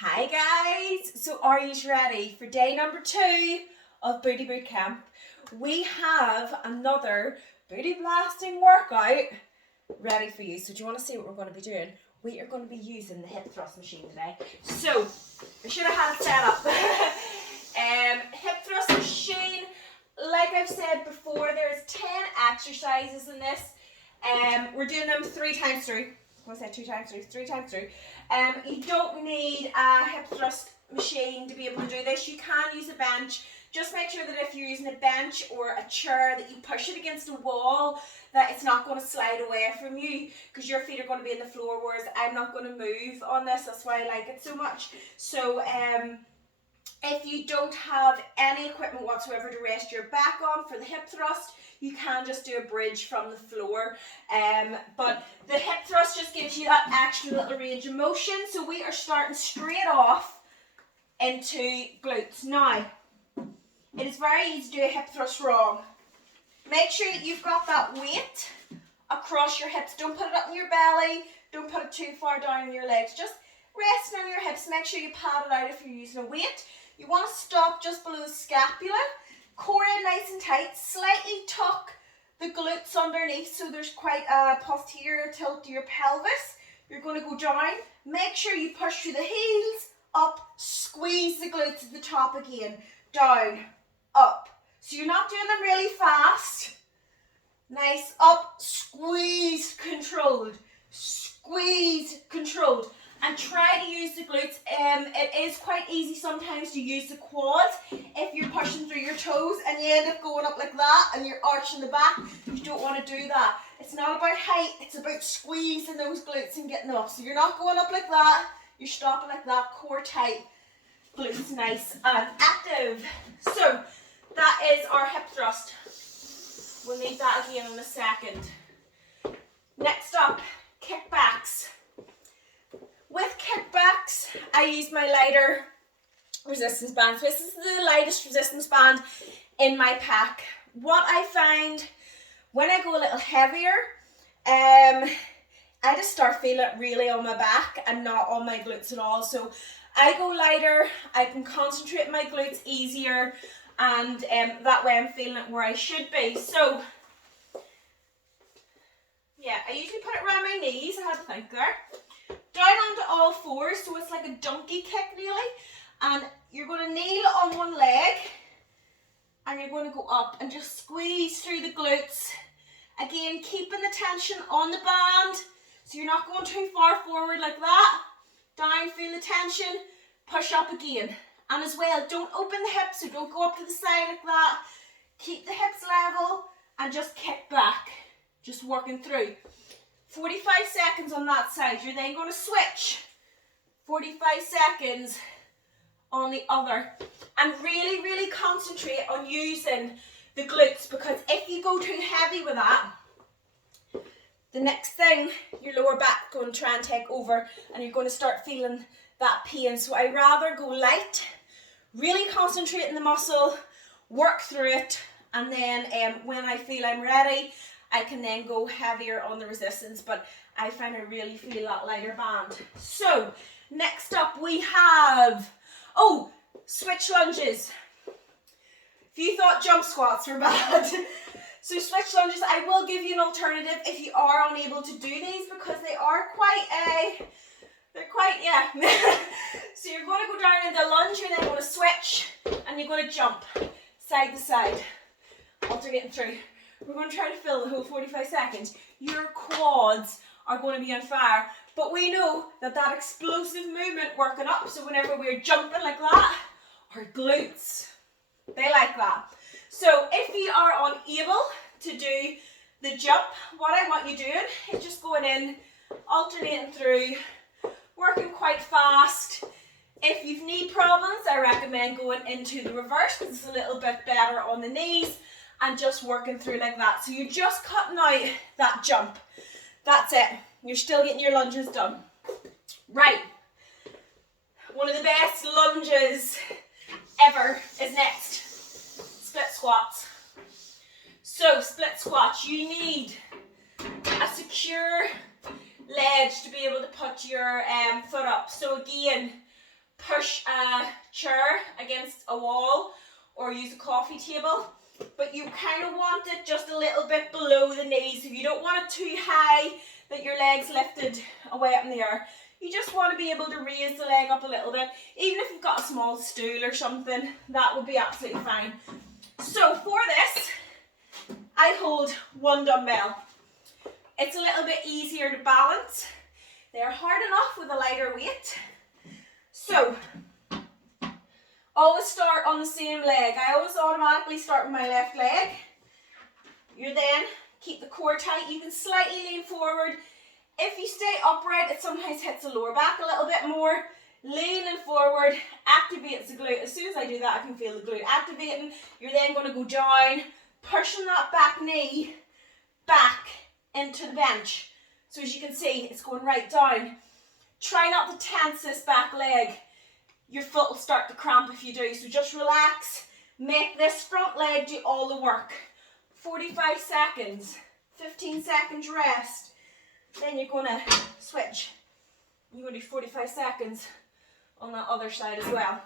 Hi guys, so are you ready for day number 2 of Booty Boot Camp? We have another booty blasting workout ready for you. So do you want to see what we're going to be doing? We are going to be using the hip thrust machine today. So I should have had it set up. Hip thrust machine, like I've said before, there's 10 exercises in this. We're doing them 3 times through. I said 2 times through, 3 times through. You don't need a hip thrust machine to be able to do this. You can use a bench. Just make sure that if you're using a bench or a chair that you push it against a wall, that it's not going to slide away from you because your feet are going to be in the floor, whereas I'm not going to move on this. That's why I like it so much. So if you don't have any equipment whatsoever to rest your back on for the hip thrust, you can just do a bridge from the floor. But the hip thrust just gives you that extra little range of motion. So we are starting straight off into glutes. Now, it is very easy to do a hip thrust wrong. Make sure that you've got that weight across your hips. Don't put it up in your belly. Don't put it too far down in your legs. Just resting on your hips. Make sure you pad it out if you're using a weight. You want to stop just below the scapula. Core in nice and tight. Slightly tuck the glutes underneath so there's quite a posterior tilt to your pelvis. You're going to go down. Make sure you push through the heels. Up. Squeeze the glutes at the top again. Down. Up. So you're not doing them really fast. Nice. Up. Squeeze. Controlled. Squeeze. Controlled. And try to use the glutes. It is quite easy sometimes to use the quads if you're pushing through your toes and you end up going up like that and you're arching the back. You don't want to do that. It's not about height, it's about squeezing those glutes and getting up. So you're not going up like that, you're stopping like that, core tight, glutes nice and active. So that is our hip thrust. We'll need that again in a second. Next up, kickbacks. With kickbacks, I use my lighter resistance band. So this is the lightest resistance band in my pack. What I find when I go a little heavier, I just start feeling it really on my back and not on my glutes at all. So I go lighter, I can concentrate my glutes easier, and that way I'm feeling it where I should be. So yeah, I usually put it around my knees. I had to think there. Down onto all fours, so it's like a donkey kick nearly. And you're going to kneel on one leg and you're going to go up and just squeeze through the glutes. Again, keeping the tension on the band, so you're not going too far forward like that. Down, feel the tension, push up again. And as well, don't open the hips, so don't go up to the side like that. Keep the hips level and just kick back, just working through. 45 seconds on that side. You're then going to switch. 45 seconds on the other. And really, really concentrate on using the glutes, because if you go too heavy with that, the next thing, your lower back going to try and take over and you're going to start feeling that pain. So I rather go light, really concentrate in the muscle, work through it, and then when I feel I'm ready, I can then go heavier on the resistance, but I find I really feel that lighter band. So, next up we have, switch lunges. If you thought jump squats were bad, so switch lunges, I will give you an alternative if you are unable to do these, because they are so you're going to go down in the lunge, you're then going to switch, and you're going to jump side to side, alternating through. We're going to try to fill the whole 45 seconds. Your quads are going to be on fire. But we know that that explosive movement working up, so whenever we're jumping like that, our glutes, they like that. So if you are unable to do the jump, what I want you doing is just going in, alternating through, working quite fast. If you've knee problems, I recommend going into the reverse because it's a little bit better on the knees. And just working through like that. So you're just cutting out that jump. That's it. You're still getting your lunges done. Right. One of the best lunges ever is next. Split squats. So split squats, you need a secure ledge to be able to put your foot up. So again, push a chair against a wall or use a coffee table, but you kind of want it just a little bit below the knees. So you don't want it too high that your leg's lifted away up in the air. You just want to be able to raise the leg up a little bit. Even if you've got a small stool or something, that would be absolutely fine. So for this, I hold one dumbbell. It's a little bit easier to balance. They're hard enough with a lighter weight. So, always start on the same leg. I always automatically start with my left leg. You then keep the core tight. You can slightly lean forward. If you stay upright, it sometimes hits the lower back a little bit more. Leaning forward activates the glute. As soon as I do that, I can feel the glute activating. You're then going to go down, pushing that back knee back into the bench. So as you can see, it's going right down. Try not to tense this back leg. Your foot will start to cramp if you do. So just relax. Make this front leg do all the work. 45 seconds. 15 seconds rest. Then you're going to switch. You're going to do 45 seconds on that other side as well.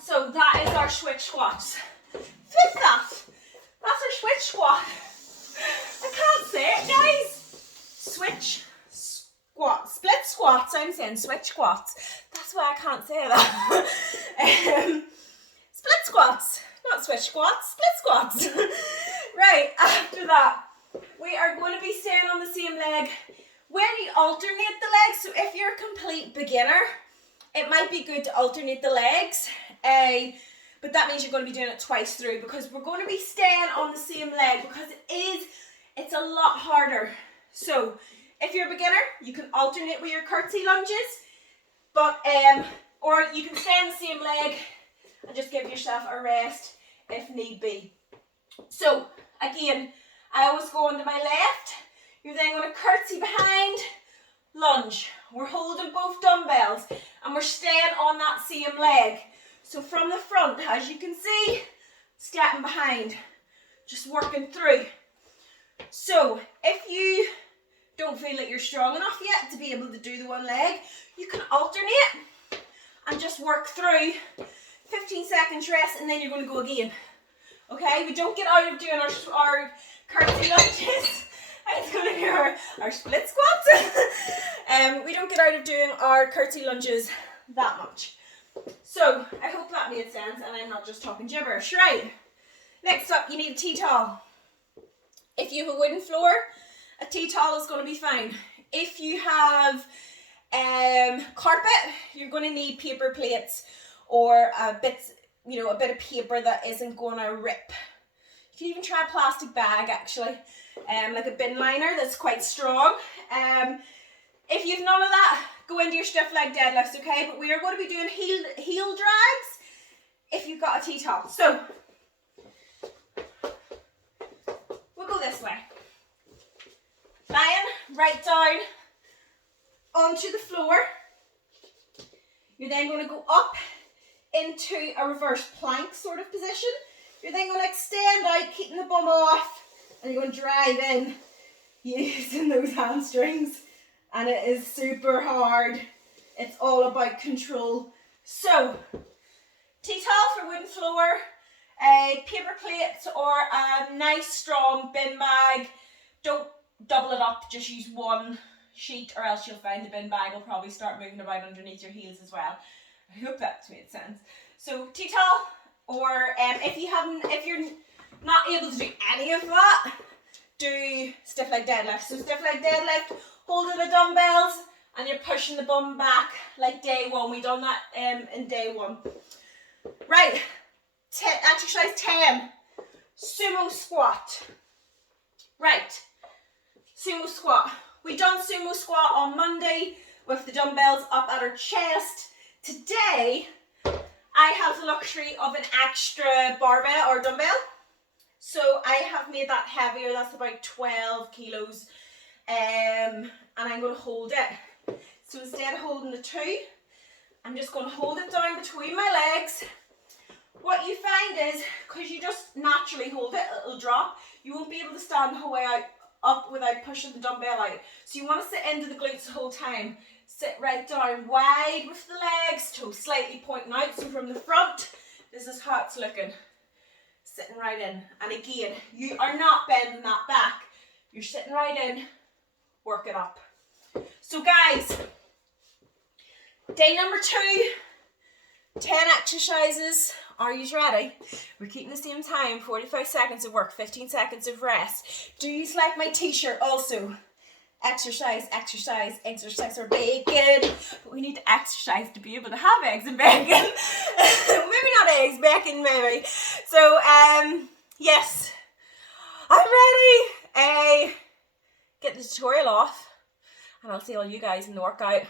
So that is our switch squats. Flip that. That's our switch squat. I can't say it, guys. Switch squats. Split squats. I'm saying switch squats. That's why I can't say that. Split squats. Not switch squats. Split squats. Right, after that, we are going to be staying on the same leg. When you alternate the legs, so if you're a complete beginner, it might be good to alternate the legs. But that means you're going to be doing it twice through, because we're going to be staying on the same leg because it's a lot harder. So if you're a beginner, you can alternate with your curtsy lunges, but or you can stay on the same leg and just give yourself a rest if need be. So again, I always go onto my left. You're then going to curtsy behind, lunge. We're holding both dumbbells and we're staying on that same leg. So from the front, as you can see, stepping behind, just working through. So if you don't feel like you're strong enough yet to be able to do the one leg, you can alternate and just work through. 15 seconds rest and then you're going to go again. Okay, we don't get out of doing our curtsy lunges. It's going to be our split squats. We don't get out of doing our curtsy lunges that much. So, I hope that made sense and I'm not just talking gibberish. Right, next up you need a tea towel. If you have a wooden floor, a tea towel is going to be fine. If you have carpet, you're going to need paper plates or a bit of paper that isn't going to rip. You can even try a plastic bag actually, like a bin liner that's quite strong. If you've none of that, go into your stiff leg deadlifts, okay? But we are going to be doing heel drags if you've got a tea towel. So, we'll go this way. Lying right down onto the floor. You're then going to go up into a reverse plank sort of position. You're then going to extend out, keeping the bum off, and you're going to drive in using those hamstrings. And it is super hard. It's all about control. So, tea towel for wooden floor, a paper plate or a nice strong bin bag. Don't double it up, just use one sheet or else you'll find the bin bag will probably start moving about underneath your heels as well. I hope that's made sense. So tea towel, or if you're not able to do any of that, do stiff leg deadlift. So stiff leg deadlift, holding the dumbbells and you're pushing the bum back like day one. We done that in day one. Right, exercise 10, sumo squat. Right, sumo squat. We done sumo squat on Monday with the dumbbells up at our chest. Today, I have the luxury of an extra barbell or dumbbell. So I have made that heavier, that's about 12 kilos. And I'm going to hold it. So instead of holding the 2, I'm just going to hold it down between my legs. What you find is, because you just naturally hold it, it'll drop. You won't be able to stand the whole way up without pushing the dumbbell out. So you want to sit into the glutes the whole time. Sit right down wide with the legs, toes slightly pointing out. So from the front, this is how it's looking. Sitting right in. And again, you are not bending that back. You're sitting right in, work it up. So guys, day number 2, 10 exercises. Are you ready? We're keeping the same time, 45 seconds of work, 15 seconds of rest. Do you like my t-shirt also? Exercise, exercise, exercise or bacon. But we need to exercise to be able to have eggs and bacon. Maybe not eggs, bacon maybe. So, yes, I'm ready. Get the tutorial off and I'll see all you guys in the workout.